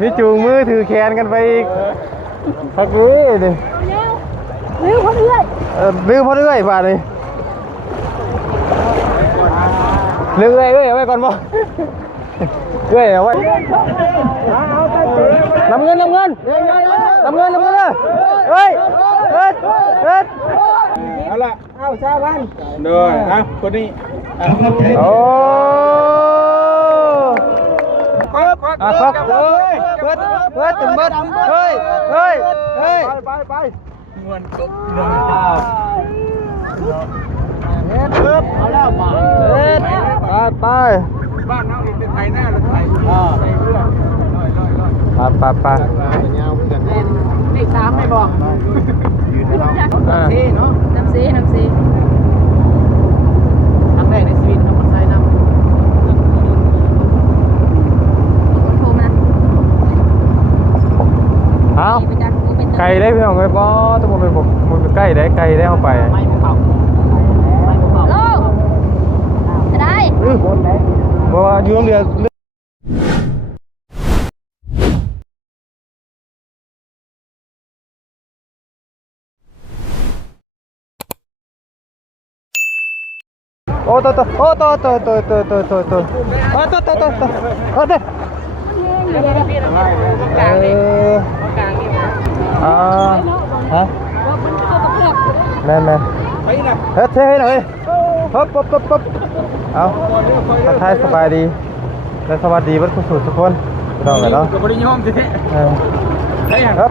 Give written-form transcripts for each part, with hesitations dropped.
มีจูงมือถือแขนกันไปอีกพักเลยดิลืมพอเรื่อยลืมพอเรื่อยป่านนี้ลืมเลยเอาไว้ก่อนบ่เอาไว้น้ำเงินเลยเฮ้ยเอาละเอาชาวบ้านเด้อเอาคนนี้โอ้ครับเปิดจนเบิดเฮ้ยไปงวนกุ๊บเลยเอาแล้วไปบ้านน้องเป็นไทยแน่เลยไทยไปเลข3ไม่บอกน้ำซีครั้งแรกในชีวิตน้ำใส่น้ำโทรมาเอาไก่ได้พี่น้องเลยป้อต้องมันเป็นไก่ได้เข้าไปไม่ภูเขาโลได้เพราะว่าอยู่โรงเรียนโอ้ตัวฮะแม่ไปนะเฮ้ยเท่หน่อยปั๊บเอาทักทายสบายดีและสวัสดีเพื่อนผู้สูงทุกคนต้องกันเนาะกับบริยมสิครับ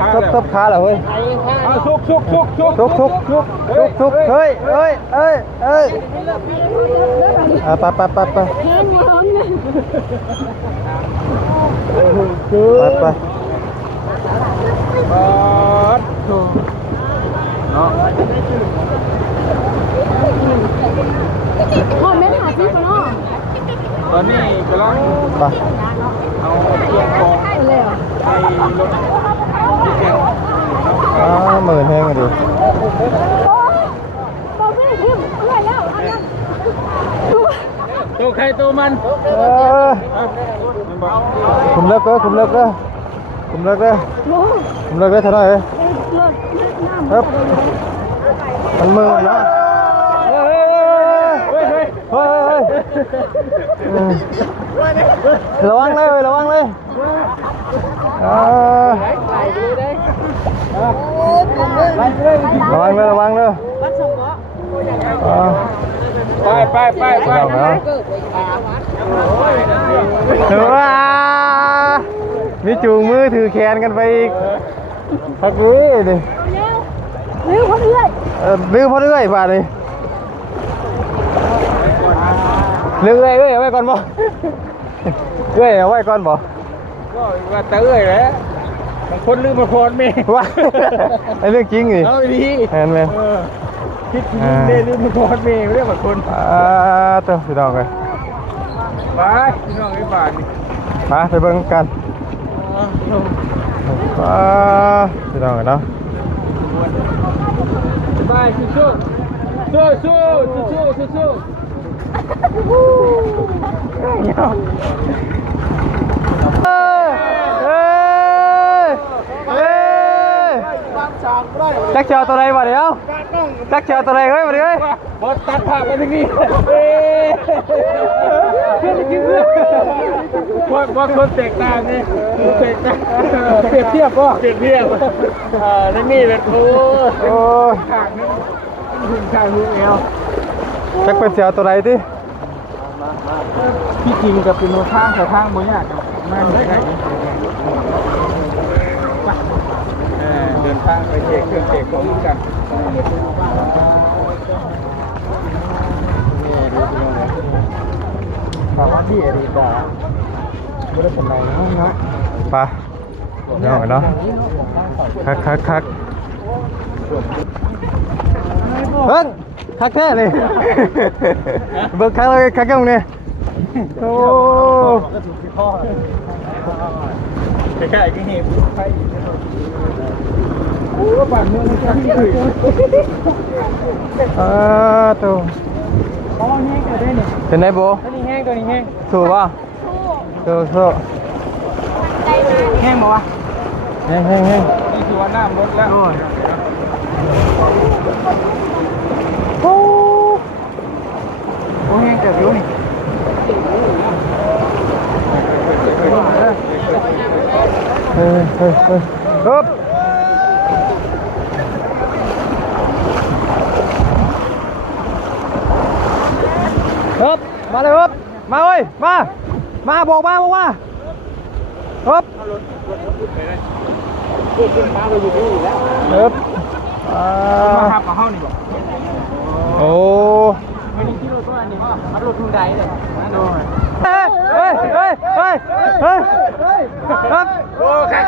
ขาเหรอเฮ้ยชุกเฮ้ยไปเนาะพ่อแม่หาที่ปะเนาะตอนนี้กำลังเอาเครื่องกรองไปรถหมื่นแห้งดิตัวใครตัวมันคุมเลิกเท่าไหร่ครับมันมือนะระวังเลยระวังเลยไปว้ามีจูงมือถือแขนกันไปอีกพักเลยดิลืมพอเรื่อยป่านนี้ลืมเลยเอาไว้ก่อนบ่เอาไว้ก่อนบ่ก็ว่าเตยแล้วบางคนลืมมาพรเมย์ว่าไอ้เรื่องจริงนี่เอาดีเห็นไหมคิดได้ลืมมาพรเมย์เรื่องบางคนตัวพี่น้องเลยไปพี่น้องไอ้บ้านนี่มาไปเบิ่งกันพี่น้องเนาะไปสู้จักเชียวตัวไหนมาเดี๋ยวจักเชียวตัวไหนเฮ้ยมาเดี๋ยวบอสตัดภาพไปที่นี่คนแตกต่างนี่เปรียบเทียบนี่เป็นโอ้ข้างนึงถึงข้างนึงเอวจักเป็นเชียวตัวไหนที่ที่จริงกับเป็นโนข้างแต่ข้างบนเนี่ยมันไม่ได้เดินทางไปเช็คเครื่องเช็คของกันถามว่าพี่ดีกว่าไม่ได้สนใจเนาะไปเนาะคักเบิ้งคักแท้เลยเบิ้งคักเลยคักยังเนี่ยโอ้ใกล้ๆก็เห็นไฟโอ้บ้านเมืองมันจะที่อื่นตัวอ๋อแห้งก็ได้เนี่ยเป็นไงโบตัวนี้แห้งสู้ป่ะสู้แห้ ห้งบ่วะ แห้งแห้งแห้ง นี่คือว่าน้ำลดแล้วโอ้ย โอ้ โอ้แห้งเกือบอยู่นี่ เฮ้ยเฮ้ยเฮ้ยครับครับมาเลยครับมาเว้ยมาบอกมาครับครับมาขับมาเข้านี่บ่ โอ้ ไม่ได้ที่รถตัวนี้ว่าขับรถทุ่งใดเลยโดน เฮ้ยครับ โอ้คัก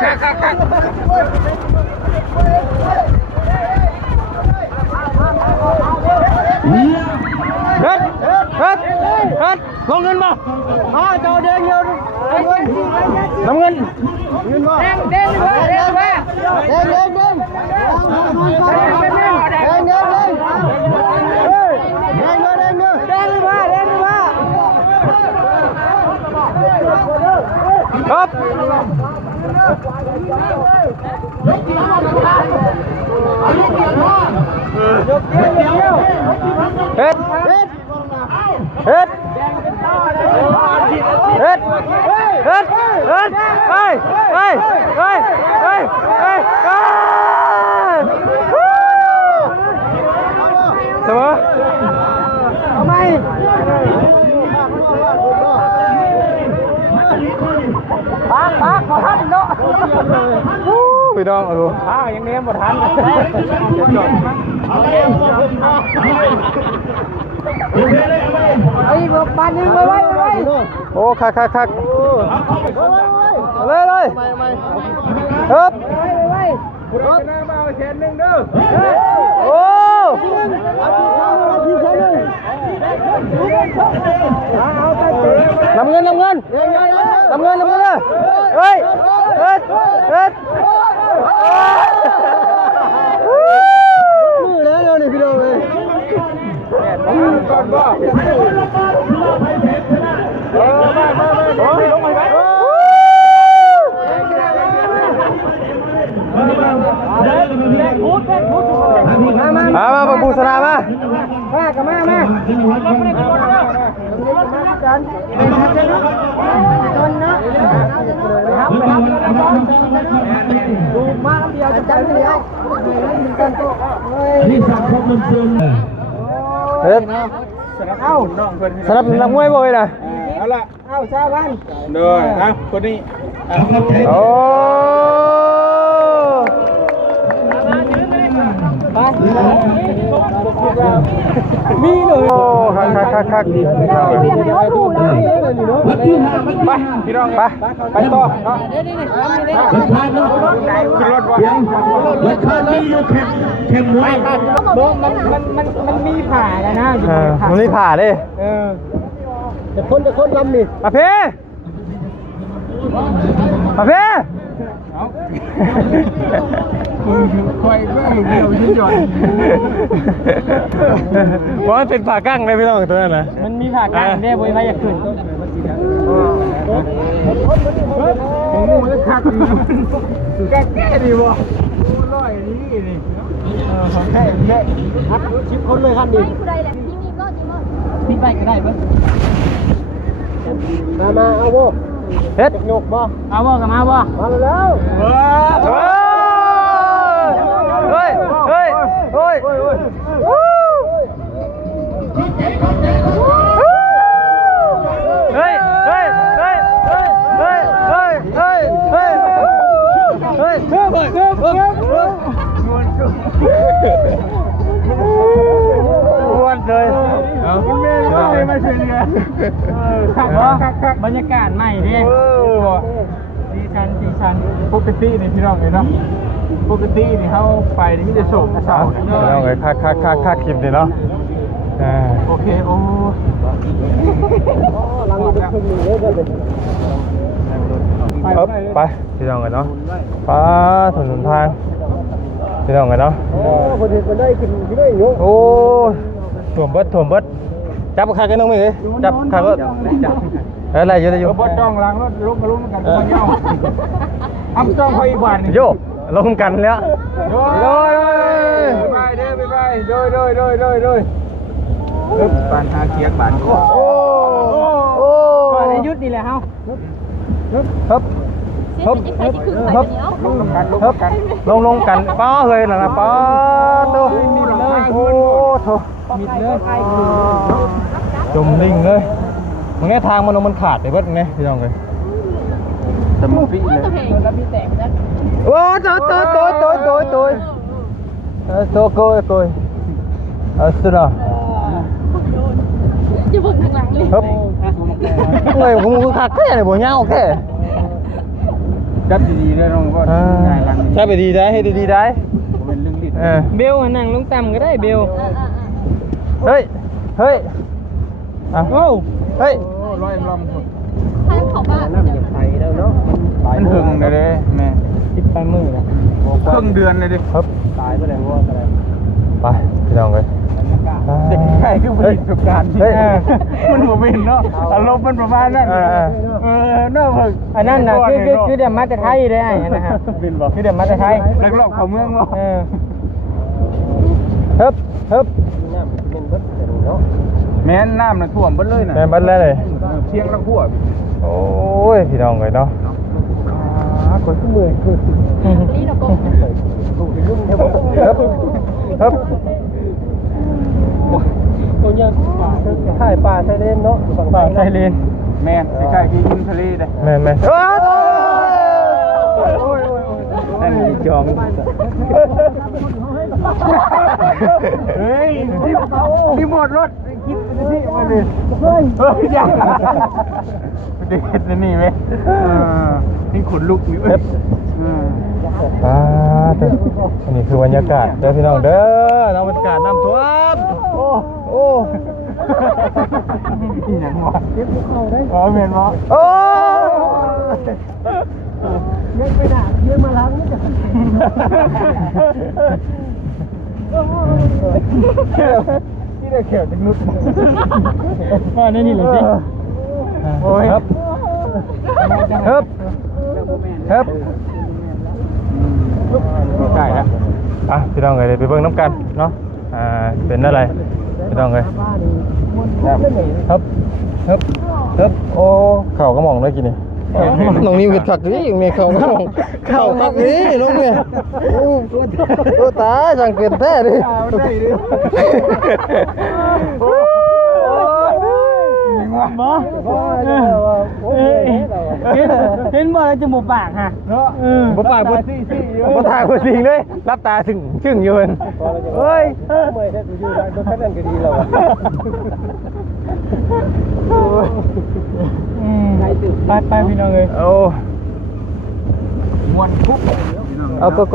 เฮ็ดลงเงินมาเจ้าเด้งเดียวน้ำเงินเด้งครับเฮ็ดเสมอเอาไหมปากขอทันเนาะพี่น้องเอาดูยังเลี้ยงบ่ทันไอ้บอกบ้านนึงไว้ โอ้คักเลยครับ รถน้ำมาเอาเชนหนึ่งเด้อ โอ้น้ำเงินเลยเฮ้ยมือแล้วนี่พี่น้องเลย ก่อนบ่ลงไปไหมมาบูสนามาดูมาเดียวจะจันเดียว นี่สับครบมันซึม เฮ็ด เอ้าน้องเพิ่น สนับนักมวยบ่อยนะ เอาละเอ้าชาวบ้านเด้อเอาคนนี้ โอ้ มีเลย โอ้คัก วันที่ห้าวันที่ ไป ห้า พี่น้อง ไปต่อ ราคาเนาะ ขึ้นรถวะ เดี๋ยวราคาไม่อยู่แข่งมวย มันมีผ่าแล้วนะ มันนี่ผ่าดิ จะคนลำนี่ มาเพ่คอยเบิ่งเดียวชิ้นหย่อน เพราะมันเป็นผ่ากั้งเลยพี่น้องตัวนั้นนะ มันมีผ่ากลางเนี่ยบริวารอยากขึ้นผมงูจะคักแก่ดีบ่ร้อยนี้นี่ของแท้เนี่ยชิปคนเลยคันดี ไม่ผู้ใดแหละที่มีก็จริงมั้ง พี่ไปก็ได้ปะมาเอาบ่ เฮ็ด ยกบ่เอาบ่กับมาบ่มาแล้วเฮ้ยวนเลยมันไม่มาถึงไงคักบรรยากาศใหม่ดิดีชันปกตินี่พี่น้องเลยเนาะปกตินี่เขาไปนี่มีแต่โศกกระเสา น้องเลยคักคลิปดิเนาะ โอเคโอ้ลังเป็นครึ่งนึงเลย ไปพี่น้องกันเนาะป้าถนนทางพี่น้องกันเนาะ คนเห็นมันได้ขึ้นที่ได้เยอะ โอ้ถ่วมเบิดจับขากันน้องมือจับขาก็อะไรอยู่ บดจ้องล้างรถลุกมาลุกกันตัวเงี้ย อ้ำจ้องคอยอีกวัน โยลงกันแล้วโดย ไปเด้อไปโดยบ้านหาเคียงบ้านโอ้ โอ้ ก่อนยุดนี่แหละเฮา ครับ ครับครับ ลงกัน ครับลงกันป้าเลยนะป้าตัวโอ้โถ มิดเลย จมดิ่งเลยมันแง่ทางมันขาดไปเบิดไงพี่น้องเลย สมุปีเลย โอ้ตัวโกยสุดอ่ะ จะเบิ่งทางหลังเลย ครับเงยผมขาดแค่ไหนบ่เงาแค่ จับดีๆเลยน้องก็ง่ายลัง ใช่ไปดีได้ให้ดีได้ เป็นเรื่องดิ เบลนั่งลงต่ำก็ได้เบล เฮ้ยโอ้ เฮ้ย ร้อยลำ ทางเขาบ้าน มันหึงเลยแม่ คิดไปมือนะ ครึ่งเดือนเลยดิ ครับตายไปแล้วว่าอะไรไปพี่น้องเลย เด็กไก่คือประสบการณ์มันหัวเป็นเนาะอารมณ์มันประมาณนั้นเนาะเพิ่ง อันนั้นน่ะคือเดี๋ยวมาแต่ไทยได้นะครับคือเดี๋ยวมาแต่ไทย นักหลอกเขาเมืองเนาะ ฮึบ แม่น้ำน่ะท่วมเบิดเลยน่ะ แม่บัดแล้วเลย เพียงละขั้ว โอ้ยพี่น้องเลยเนาะ คนขึ้นมือคือ นี่เราก็ ฮึบตัวนี้ถ่ายป่าไซเลนเนาะป่าไซเลน แม่ใกล้ๆกินทะเลได้ แม่นั่นจอง เฮ้ยรีโมทรถคิดที่มาดิเฮ้ยยังเด็ดนี่ไหมนี่ขนลุกอยู่ อันนี้คือบรรยากาศเด้อพี่น้องเด้อน้ำบรรยากาศน้ำท่วมโอ้ อย่างวะเก็บภูเขาได้อ๋อเมียนวะ โอ้ เยอะไปหนาเยอะมาล้างนี่จ้ะ ที่ได้เขียวจังนุด มาในนี่เลยสิ โอ้ย ครับใช่แล้ว อ่ะพี่น้องเลยไปเบิ่งน้ำกันเนาะเป็นอะไรพี่น้องเลยครับโอ้เข่ากระหม่องได้กินนี่น้องนี่เวทขักนี่อยู่ในเข่ากระหม่องเข่าขักนี่น้องเนี่ยโอ้ตายจังเกินแท้ดิ เห็นบ่แล้วจะหมูปากฮะ บ่ปากบ่บ่ทางบ่จริงเลยรับตาถึงชึ่งอยู่เพิ่นเฮ้ยเมื่อยแท้กูอยู่ได้บ่แค่นั้นก็ดีแล้วไปพี่น้องเลย โอ้ มวนคุก เอาก็ค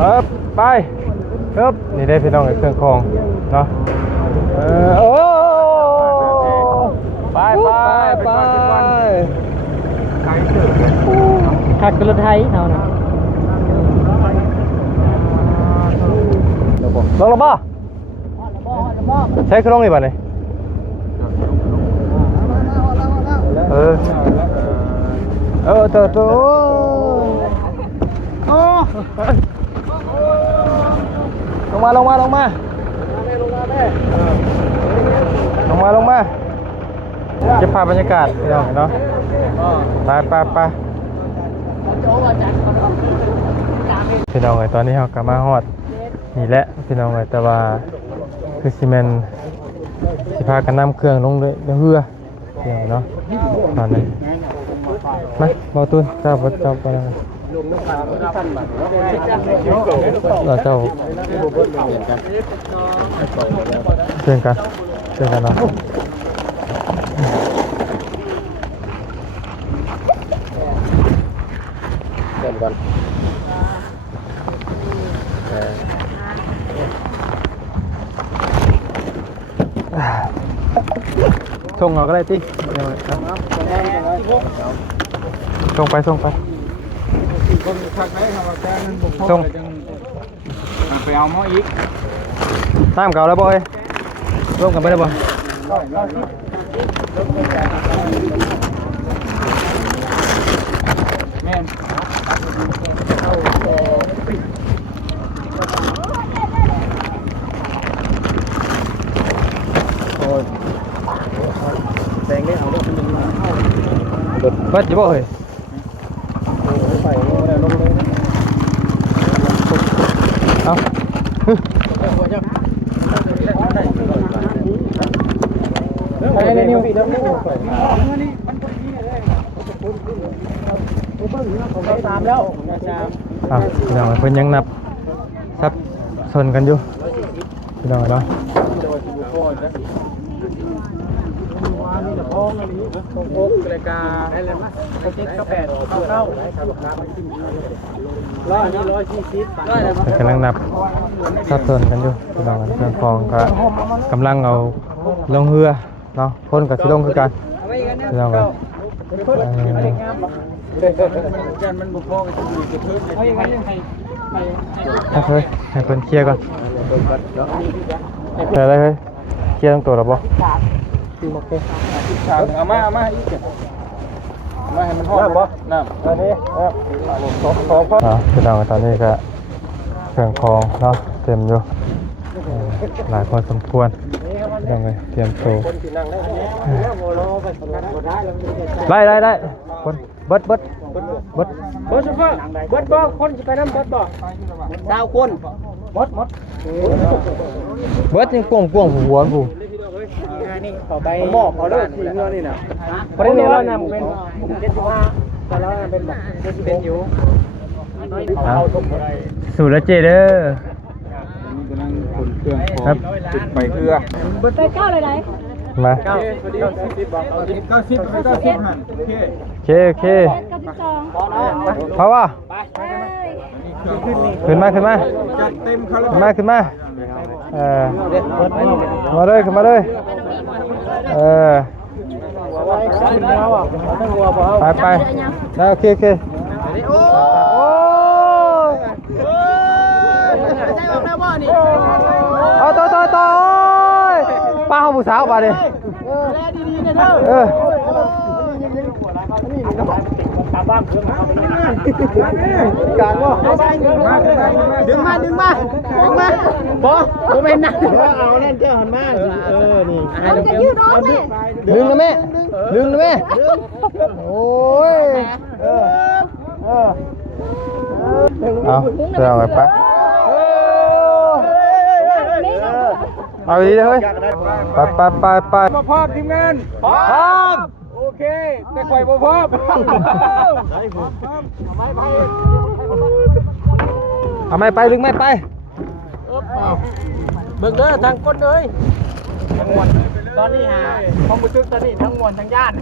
รับไปครับนี่ได้พี่น้องเครื่องคองเนาะโอ้ไป ไก่เสือ ขัดกระไทยเอานะ ลงแล้วป่ะใช้เครื่องนี่ป่ะเนี่ยตัวลงมาจะพาบรรยากาศพี่น้องเนาะไปพี่น้องตอนนี้เรากลับมาฮอดนี่แหละพี่น้องแต่ว่าคือซีเมนสิพากันนำเครื่องลงเลยเรือเนาะตอนนี้มาบอตุนเจ้าไปเราเจ้าเชิญกันเนาะส่งเราก็ได้ติส่งไปส่ง ไปเอาหม้ออีก น้ำเก่าแล้วบอยร่วมกันไปได้บ่แม่ แสงได้เอาด้วย เบิดอยู่บ่เฮ้ย ไปลงเลยลงเลย เอา ไปเลยนิวพี่เดิมตามแล้ว เอาพี่น้องเพิ่นยังนับซับชนกันอยู่พี่น้องเนาะ โอ้อันนี้โอ้รายการอะไรนะ7 9 8 9 9ร้อยนี่140ร้อย เพิ่นกำลังนับซับชนกันอยู่พี่น้องเครื่องฟองก็กำลังเอาลงเรือเนาะคนก็สิลงคือกันพี่น้องกันมันบุพเพก็จะมีกระเพิ่มให้เฮ้ยให้เพิ่นเคลียร์ก่อนเจออะไรเฮ้ยเคลียร์ทั้งตัวหรอบ่ เอามาอีกมาให้มันหอมบ่น้ำอันนี้พี่น้องตอนนี้ก็เครื่องคองเนาะเต็มอยู่หลายคนสมควรพี่น้องเลยเตรียมตัวได้คนเบิดโชเฟอร์เบิดบ่คนสิไปนำเบิดบ่20คนหมด เบิดยังกวงหัวกู นี่ต่อไปหมอบเอาเด้อที่เงือนี่น่ะประเด็นเรานำเป็น75แต่เราเป็นแบบเป็นอยู่สูตรละเจเด้อ กำลังคนเครื่องของจุดไปเกลือ ไปเก้าเลยไหน มา 90บอก90หั่นโอเค โอเค 92 เพราะว่า เอ้ย ขึ้นมา จัดเต็มคารา ขึ้นมามาเลยขึ้นมาเลยไปได้โอเคโอ้เอาต่อป้าเขาผู้สาวมาดิการว่าดึงมาบ่เป็นนะเอาเล่นเจ้าหันมานี่ มันจะยืดน้องแม่ ดึงนะแม่โอ้ยเอาเดี๋ยวไปเอาดีเลยเฮ้ยไปมาพร้อมทีมงานพร้อมโอเคแต่ข่อยบ่พร้อม เอาไม่ไปลึงไม่ไป เบิ่งเด้อทางก้นเลยทั้งมวลตอนนี้หาความรู้สึกตอนนี้ทั้งมวลทั้งย่าน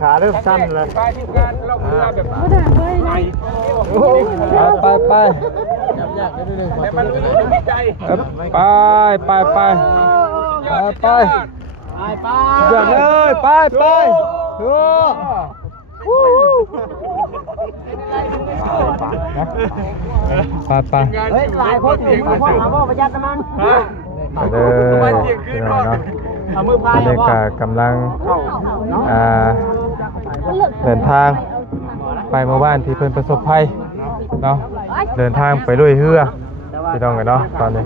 ขาเริ่มสั้นเลยไปทีมงานล่องเรือแบบ ไม่ได้เลยไหน ไปแต่มันรู้ใจไปเดือดเลยไปโอ้ไป เฮ้ยหลายคนอยู่มาพ่อหาพ่อประหยัดน้ำมันไปเลยเนาะบรรยากาศกำลังเดินทางไปหมู่บ้านที่เพิ่นประสบภัยเนาะเดินทางไปลุยเรือพี่น้องกันเนาะตอนนี้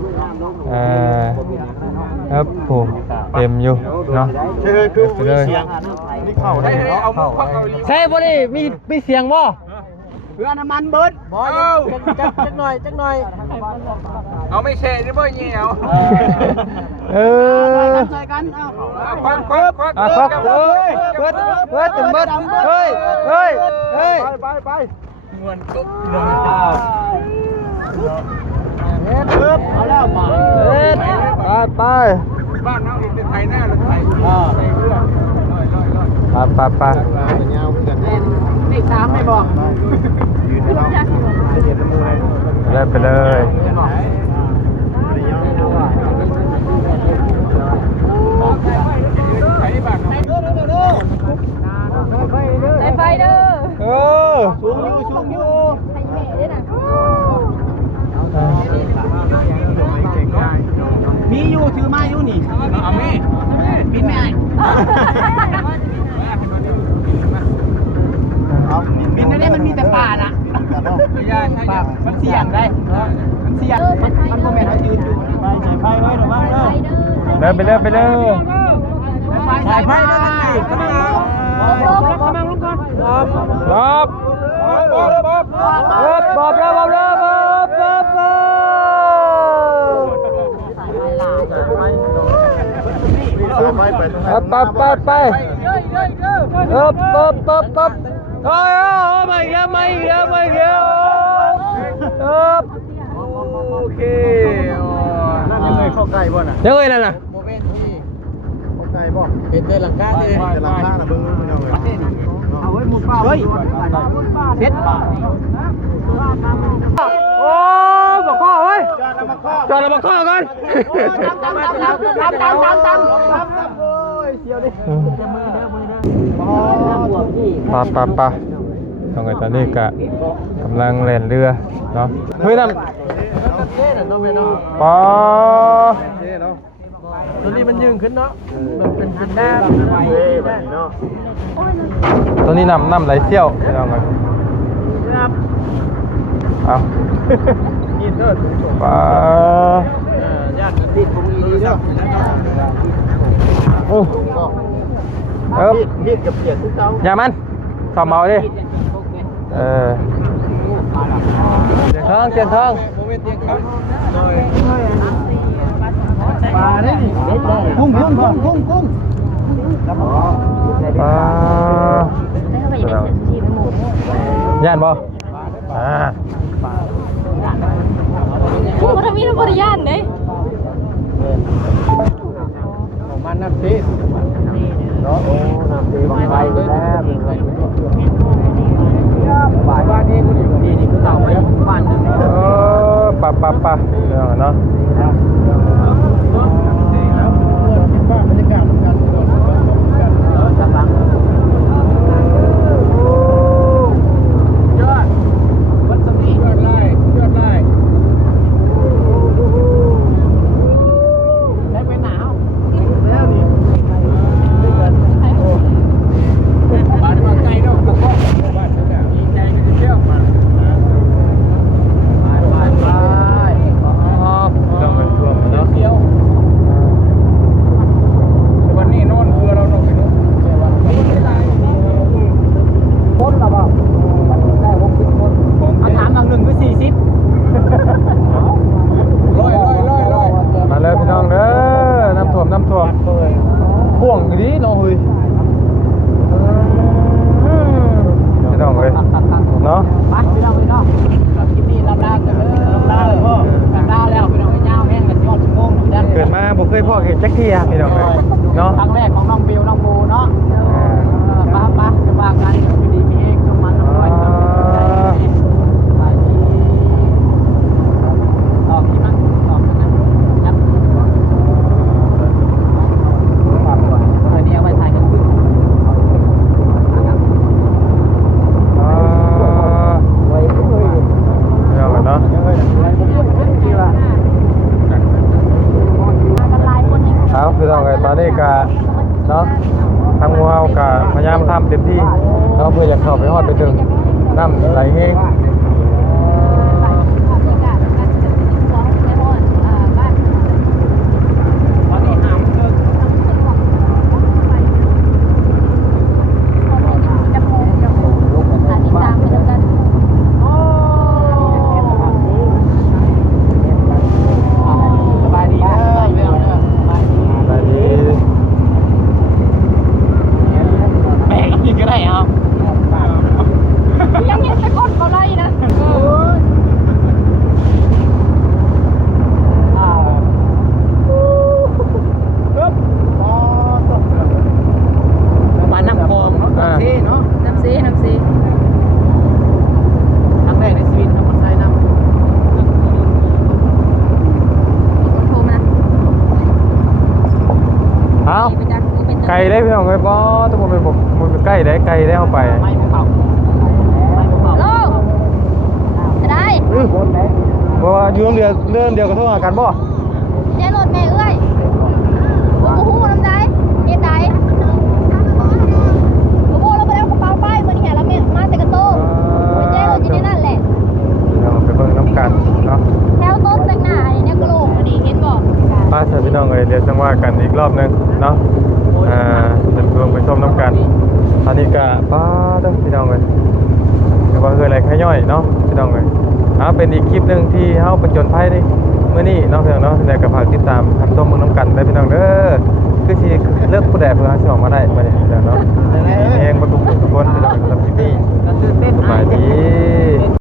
ครับผมเต็มอยู่เนาะไปเลยใช่ป่ะนี่มีเสียงบ่เรือน้ำมันเบิดจักหน่อยเอาไม่เช่นี่บ่เงี้ยใส่กันเอาควันครับเบิดเฮ้ยไปเงินตุ๊บเอาแล้วมาไปบ้านน้องเป็นไทยแน่เลยไทยใส่เรือไปนี่สามไม่บอกไปเลยไปไฟเด้อ สูงอยู่ ให้แม่ด้วยนะ มีอยู่ถือไม้อยู่นี่เอาแม่บินไม่ไอ้บินได้มันมีแต่ป่าน่ะป่ามันเสี่ยงได้มันเสี่ยงมันก็แม่นยืนอยู่ไปใส่ไฟไว้หรือว่าไปเลยไฟ สายไฟนั่นนี่กำลังกำลังลงก่อน ครับบอบแล้วไปโอ้ยมาอีกแล้วโอเคนั่นยังไงเข้าใกล้บ่น่ะยังไงนั่นน่ะ เป็นเดินหลังคาเลยหลังคาน่ะเบิ่งเอาไว้หมุนป้าเฮ้ยเซ็ตป้า โอ้บอกข้อเฮ้ยจอดแล้วบอกข้อก่อนปะตรงไอ้ตอนนี้กะกำลังเล่นเรือเนาะเฮ้ยนั่นปอ ตัวนี้มันยืนขึ้นเนาะแบบเป็นพันหน้าเนาะ ตัวนี้น้ำไหลเชี่ยวไม่ต้องเลยเอาปลา ญาติติดตรงนี้เนาะ โอ้ยืดกับเปียกทุกเช้า อย่ามันสอบเมาดิเตียงทอง ปลาได้ดิกุ้งปลา ย่านบ่พูดว่าทำไมเราบริยานเนี่ย มันน้ำซีเนาะน้ำซีไปแล้วบ้านนี้ก็อยู่นี่คือเต่าบ้านนึงปะเนาะบรรยากาศกันกำลังยอดวัดสมียอดไล่ได้ไปหนาวแล้วนี่บ้านมาไกลเนาะกับพ่อบ้านดีใจไปเที่ยวมาไปต้องเป็นรวมเนาะ เที่ยววันนี้นอนเรือเรานอนไปนู้นคนละบ่ได้60 คนอาถามบางหนึ่งคือ40ร้อยมาเลยพี่น้องเด้อน้ำท่วมพ่วงดีน้องเฮ้ยพี่น้องเลยเนาะ ไปพี่น้องคลิปนี้ลำลากันเลยลาเลยพ่อลำลาแล้วพี่น้องไอ้เจ้าแม่งกันยอดชั่วโมงอยู่ด้าน เกิดมาบ่เคยพ่อเห็นจักเที่ยพี่น้องเลยเนาะ ครั้งแรกของน้องบิวน้องบูเนาะป้าจะว่ากันดีมีเองทุกมันน้อยไปดีตอบที่มันตอบกันนะครับฝากด้วยเดี๋ยวไว้ถ่ายกันขึ้นไว้ขึ้นเลย พี่น้องเนาะเอาพี่น้องเลยตอนนี้ก็เนาะทางงูเห่าก็พยายามทำเต็มที่เนาะเพื่ออยากเข้าไปฮอดไปถึงน้ำไหลเองไก่ได้พี่น้องเลยป้อต้องมันเป็นไก่ได้เข้าไป ไม่เผา โลจะได้ เพราะว่าอยู่เรื่องเดียวกับโทรหากันบ่ เจ๊รถแม่เอ้ยโอ้โหน้ำใจเฮ็ดได้โอ้โหเราไปเอากระเป๋าไปมันเห็นแล้วแม่มาแต่กระโต้ไปเจ๊รถอยู่ในนั่นแหละ เราไปเบิ่งน้ำกันเนาะ แถวต้นแต่งหน้าเนี่ยกระโหลกพอดีเห็นบอก ป้าชาวพี่น้องเลยเดี๋ยวจังว่ากันอีกรอบนึงเนาะ รวมไปชมน้ำกันตอนนี้ก็ป้าต้องพี่น้องเลยหรือว่าคืออะไรแค่ย่อยเนาะพี่น้องเลยเป็นอีกคลิปหนึ่งที่เฮาประจนภัยนี่เมื่อนี้เนาะพี่น้องเนาะในกระฝากติดตามทำส้มมึงน้ำกันได้พี่น้องเด้อคือสิเลือกผู้ใดเพื่อให้สิออกมาได้มาเนี่ยพี่น้องเนาะเองมาทุกคนพี่น้องสำหรับคลิปนี้